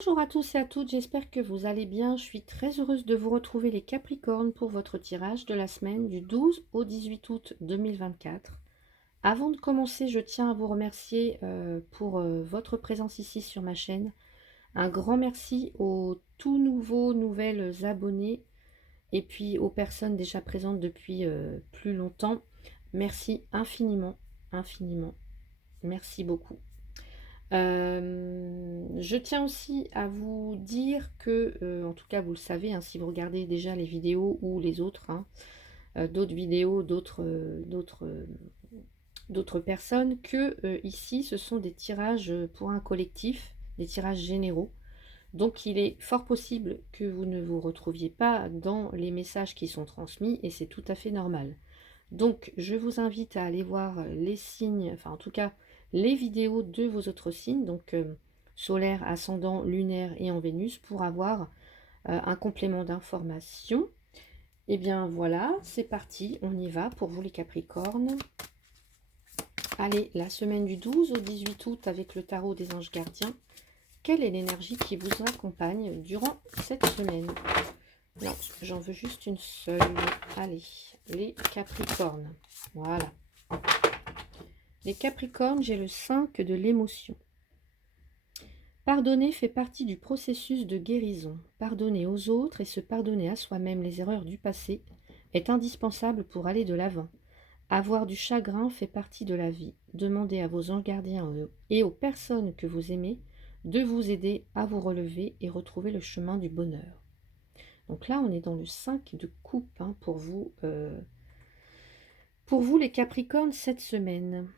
Bonjour à tous et à toutes, j'espère que vous allez bien. Je suis très heureuse de vous retrouver les Capricornes pour votre tirage de la semaine du 12 au 18 août 2024. Avant de commencer, je tiens à vous remercier pour votre présence ici sur ma chaîne. Un grand merci aux tout nouveaux, nouvelles abonnés et puis aux personnes déjà présentes depuis plus longtemps. Merci infiniment, infiniment. Merci beaucoup. Je tiens aussi à vous dire que, en tout cas vous le savez, hein, si vous regardez déjà les vidéos ou les autres, hein, d'autres vidéos, d'autres personnes, que ici ce sont des tirages pour un collectif, des tirages généraux. Donc il est fort possible que vous ne vous retrouviez pas dans les messages qui sont transmis et c'est tout à fait normal. Donc je vous invite à aller voir les signes, enfin en tout cas les vidéos de vos autres signes, donc solaire, ascendant, lunaire et en Vénus, pour avoir un complément d'information. Et bien voilà, c'est parti, on y va pour vous les Capricornes. Allez, la semaine du 12 au 18 août avec le tarot des anges gardiens. Quelle est l'énergie qui vous accompagne durant cette semaine? Non, j'en veux juste une seule. Allez, les Capricornes. Voilà. Les Capricornes, j'ai le 5 de l'émotion. Pardonner fait partie du processus de guérison. Pardonner aux autres et se pardonner à soi-même les erreurs du passé est indispensable pour aller de l'avant. Avoir du chagrin fait partie de la vie. Demandez à vos anges gardiens et aux personnes que vous aimez de vous aider à vous relever et retrouver le chemin du bonheur. Donc là, on est dans le 5 de coupe hein, pour vous les Capricornes cette semaine.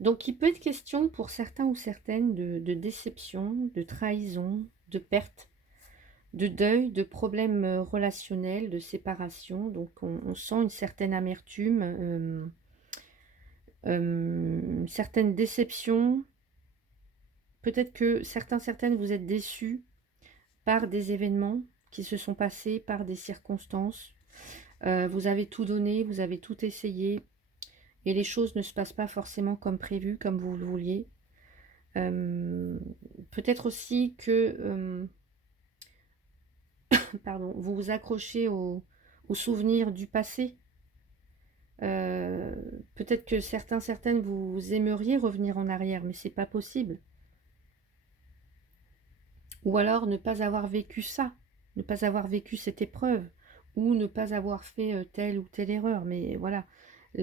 Donc, il peut être question pour certains ou certaines de déception, de trahison, de perte, de deuil, de problèmes relationnels, de séparation. Donc, on sent une certaine amertume, une certaine déception. Peut-être que certaines, vous êtes déçus par des événements qui se sont passés, par des circonstances. Vous avez tout donné, vous avez tout essayé. Et les choses ne se passent pas forcément comme prévu, comme vous le vouliez. Peut-être aussi que pardon, vous vous accrochez aux souvenirs du passé. Peut-être que certaines, vous aimeriez revenir en arrière, mais c'est pas possible. Ou alors ne pas avoir vécu ça, ne pas avoir vécu cette épreuve, ou ne pas avoir fait telle ou telle erreur. Mais voilà, vous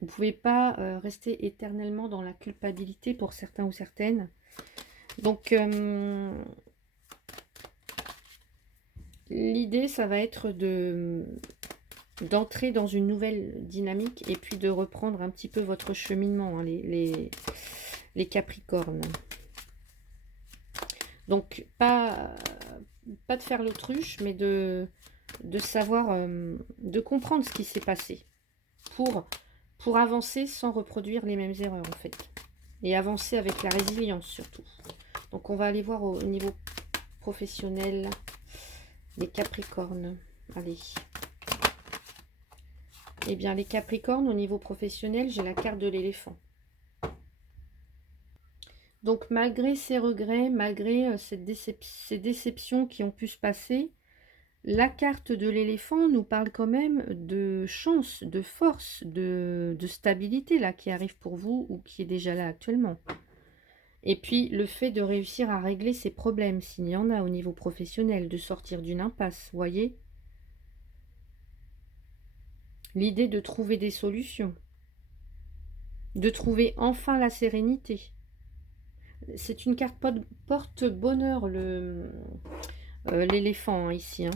ne pouvez pas rester éternellement dans la culpabilité pour certains ou certaines. Donc, l'idée, ça va être d'entrer dans une nouvelle dynamique et puis de reprendre un petit peu votre cheminement, hein, les Capricornes. Donc, pas de faire l'autruche, mais de savoir, de comprendre ce qui s'est passé pour avancer sans reproduire les mêmes erreurs, en fait. Et avancer avec la résilience, surtout. Donc, on va aller voir au niveau professionnel les Capricornes. Allez. Eh bien, les Capricornes, au niveau professionnel, j'ai la carte de l'éléphant. Donc, malgré ces regrets, malgré ces déceptions qui ont pu se passer, la carte de l'éléphant nous parle quand même de chance, de force, de stabilité là qui arrive pour vous ou qui est déjà là actuellement. Et puis, le fait de réussir à régler ses problèmes, s'il y en a au niveau professionnel, de sortir d'une impasse, vous voyez. L'idée de trouver des solutions, de trouver enfin la sérénité. C'est une carte porte-bonheur, l'éléphant, hein, ici. Hein.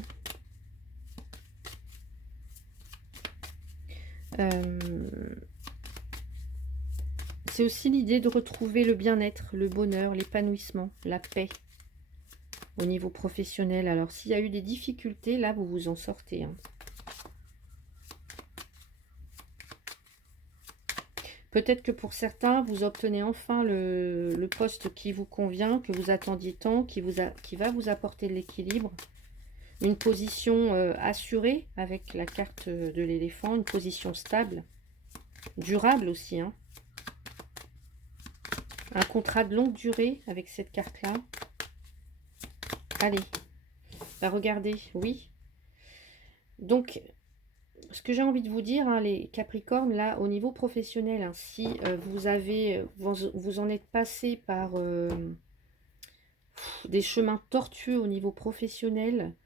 C'est aussi l'idée de retrouver le bien-être, le bonheur, l'épanouissement, la paix au niveau professionnel. Alors, s'il y a eu des difficultés, là, vous vous en sortez. Hein. Peut-être que pour certains, vous obtenez enfin le poste qui vous convient, que vous attendiez tant, qui va vous apporter de l'équilibre. Une position assurée avec la carte de l'éléphant, une position stable, durable aussi. Hein. un contrat de longue durée avec cette carte-là. Allez, bah regardez, oui. Donc, ce que j'ai envie de vous dire, hein, les Capricornes, là, au niveau professionnel, hein, si vous en êtes passé par des chemins tortueux au niveau professionnel,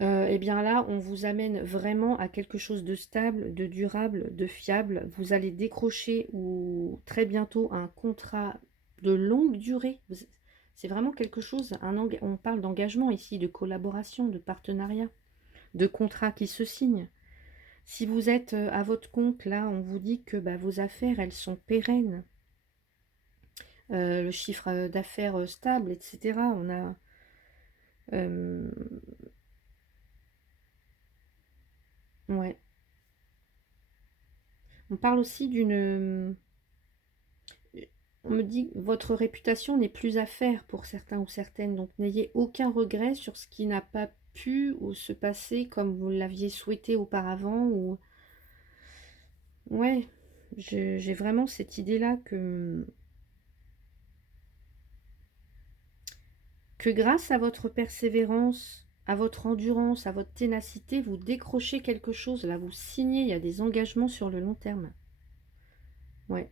et bien là, on vous amène vraiment à quelque chose de stable, de durable, de fiable. Vous allez décrocher ou très bientôt un contrat de longue durée. C'est vraiment quelque chose, on parle d'engagement ici, de collaboration, de partenariat, de contrat qui se signe. Si vous êtes à votre compte, là, on vous dit que bah, vos affaires, elles sont pérennes. Le chiffre d'affaires stable, etc. On a... ouais. On parle aussi d'une... On me dit que votre réputation n'est plus à faire pour certains ou certaines. Donc n'ayez aucun regret sur ce qui n'a pas pu ou se passer comme vous l'aviez souhaité auparavant. Ou... ouais, j'ai vraiment cette idée-là que grâce à votre persévérance, à votre endurance, à votre ténacité, vous décrochez quelque chose. Là, vous signez, il y a des engagements sur le long terme. Ouais.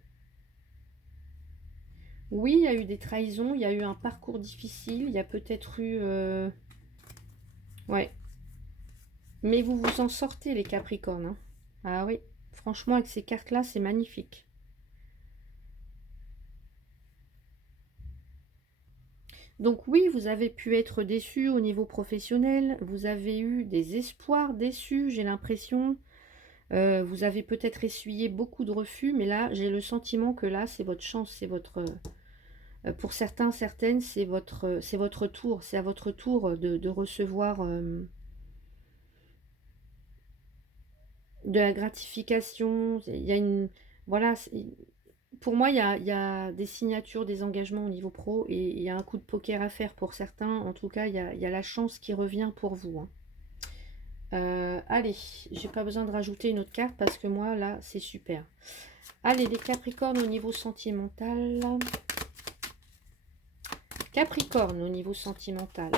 Oui, il y a eu des trahisons, il y a eu un parcours difficile, il y a peut-être eu... ouais. Mais vous vous en sortez, les Capricornes, hein. Ah oui, franchement, avec ces cartes-là, c'est magnifique. Donc oui, vous avez pu être déçu au niveau professionnel, vous avez eu des espoirs déçus, j'ai l'impression. Vous avez peut-être essuyé beaucoup de refus, mais là, j'ai le sentiment que là, c'est votre chance, c'est votre... pour certains, certaines, c'est votre tour, c'est à votre tour de recevoir de la gratification. Il y a une... voilà, pour moi, il y a des signatures, des engagements au niveau pro, et il y a un coup de poker à faire pour certains. En tout cas, il y a la chance qui revient pour vous, hein. Allez, j'ai pas besoin de rajouter une autre carte parce que moi, là, c'est super. Allez, les Capricornes au niveau sentimental. Capricorne au niveau sentimental.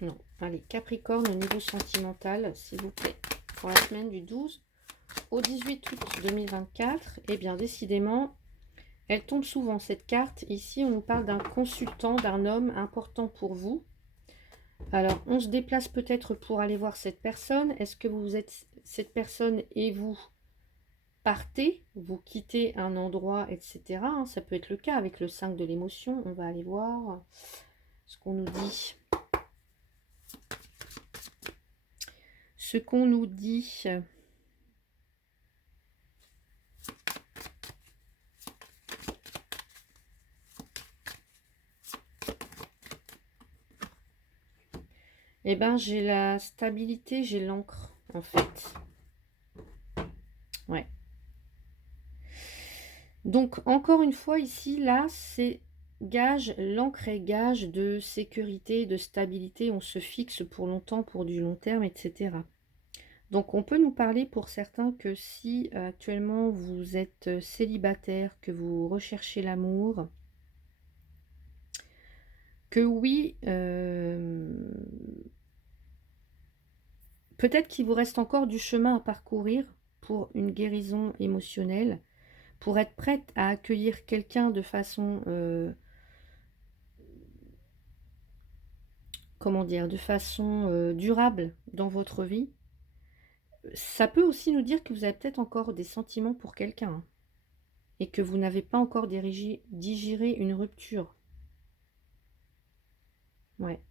Non, allez, Capricorne au niveau sentimental, s'il vous plaît. Pour la semaine du 12 au 18 août 2024. Eh bien, décidément, elle tombe souvent, cette carte. Ici, on nous parle d'un consultant, d'un homme important pour vous. Alors, on se déplace peut-être pour aller voir cette personne. Est-ce que vous êtes cette personne et vous partez, vous quittez un endroit, etc. hein, ça peut être le cas avec le 5 de l'émotion. On va aller voir ce qu'on nous dit. Ce qu'on nous dit. Eh bien, j'ai la stabilité, j'ai l'encre, en fait. Ouais. Donc, encore une fois, ici, là, c'est gage, l'encre est gage de sécurité, de stabilité. On se fixe pour longtemps, pour du long terme, etc. Donc, on peut nous parler pour certains que si actuellement vous êtes célibataire, que vous recherchez l'amour, que oui, peut-être qu'il vous reste encore du chemin à parcourir pour une guérison émotionnelle, pour être prête à accueillir quelqu'un de façon, comment dire, de façon durable dans votre vie. Ça peut aussi nous dire que vous avez peut-être encore des sentiments pour quelqu'un, hein, et que vous n'avez pas encore digéré une rupture. Ouais.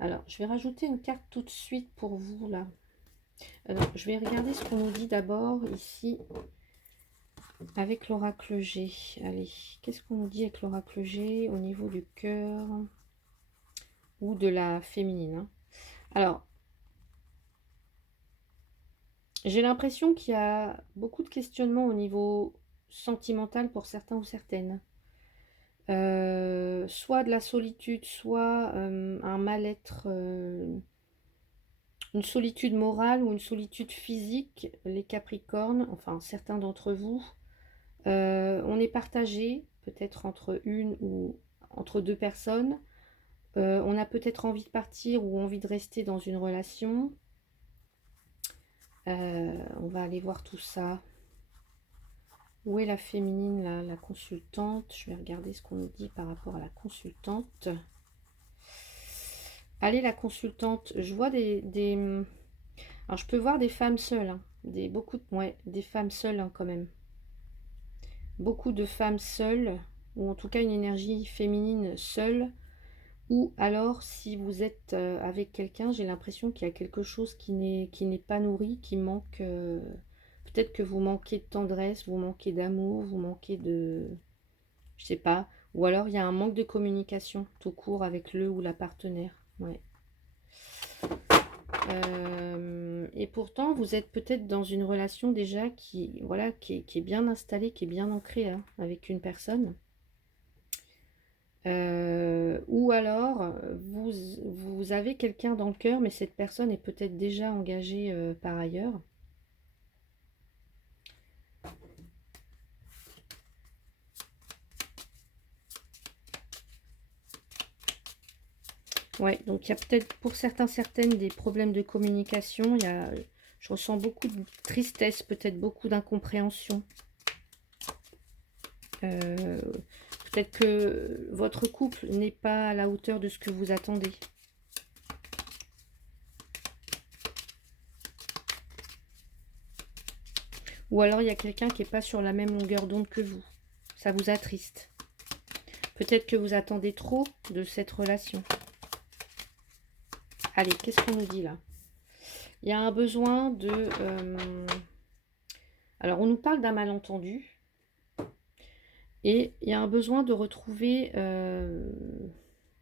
Alors, je vais rajouter une carte tout de suite pour vous, là. Alors, je vais regarder ce qu'on nous dit d'abord, ici, avec l'oracle G. Allez, qu'est-ce qu'on nous dit avec l'oracle G au niveau du cœur ou de la féminine, hein. Alors, j'ai l'impression qu'il y a beaucoup de questionnements au niveau sentimental pour certains ou certaines. soit de la solitude, soit un mal-être, une solitude morale ou une solitude physique, les Capricornes, enfin certains d'entre vous. On est partagé, peut-être entre une ou entre deux personnes. On a peut-être envie de partir ou envie de rester dans une relation. On va aller voir tout ça. Où est la féminine, là, la consultante? Je vais regarder ce qu'on nous dit par rapport à la consultante. Allez, la consultante, je vois alors, je peux voir des femmes seules, hein, ouais, des femmes seules, hein, quand même. Beaucoup de femmes seules, ou en tout cas une énergie féminine seule. Ou alors, si vous êtes avec quelqu'un, j'ai l'impression qu'il y a quelque chose qui n'est pas nourri, qui manque. Peut-être que vous manquez de tendresse, vous manquez d'amour, vous manquez de... Je sais pas. Ou alors, il y a un manque de communication tout court avec le ou la partenaire. Ouais. Et pourtant, vous êtes peut-être dans une relation déjà qui, voilà, qui est bien installée, qui est bien ancrée, hein, avec une personne. Ou alors, vous avez quelqu'un dans le cœur, mais cette personne est peut-être déjà engagée par ailleurs. Ouais, donc il y a peut-être pour certains, certaines des problèmes de communication. Je ressens beaucoup de tristesse, peut-être beaucoup d'incompréhension. Peut-être que votre couple n'est pas à la hauteur de ce que vous attendez. Ou alors il y a quelqu'un qui n'est pas sur la même longueur d'onde que vous. Ça vous attriste. Peut-être que vous attendez trop de cette relation. Allez, qu'est-ce qu'on nous dit là? Il y a un besoin de... Alors, on nous parle d'un malentendu. Et il y a un besoin de retrouver...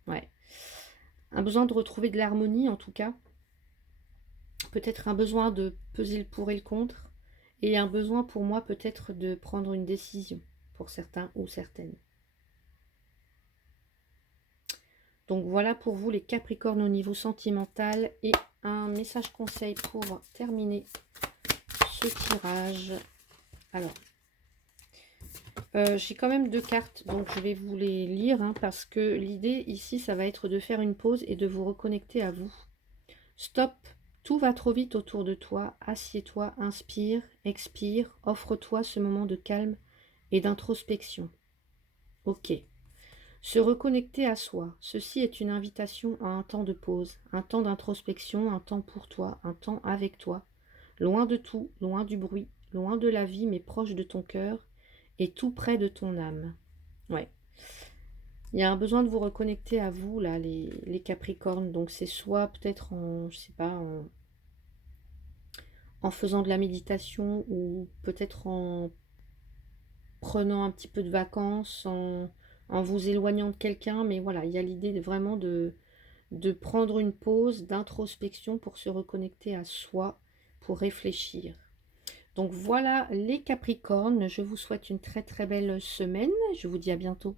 Ouais. Un besoin de retrouver de l'harmonie, en tout cas. Peut-être un besoin de peser le pour et le contre. Et un besoin pour moi, peut-être, de prendre une décision. Pour certains ou certaines. Donc voilà pour vous les Capricornes au niveau sentimental. Et un message conseil pour terminer ce tirage. Alors, j'ai quand même deux cartes, donc je vais vous les lire, hein, parce que l'idée ici, ça va être de faire une pause et de vous reconnecter à vous. Stop, tout va trop vite autour de toi. Assieds-toi, inspire, expire, offre-toi ce moment de calme et d'introspection. Ok. Se reconnecter à soi, ceci est une invitation à un temps de pause, un temps d'introspection, un temps pour toi, un temps avec toi, loin de tout, loin du bruit, loin de la vie, mais proche de ton cœur et tout près de ton âme. Ouais. Il y a un besoin de vous reconnecter à vous, là, les Capricornes. Donc, c'est soit peut-être en, je sais pas, en faisant de la méditation ou peut-être en prenant un petit peu de vacances, en vous éloignant de quelqu'un. Mais voilà, il y a l'idée vraiment de prendre une pause d'introspection pour se reconnecter à soi, pour réfléchir. Donc voilà les Capricornes, je vous souhaite une très très belle semaine, je vous dis à bientôt.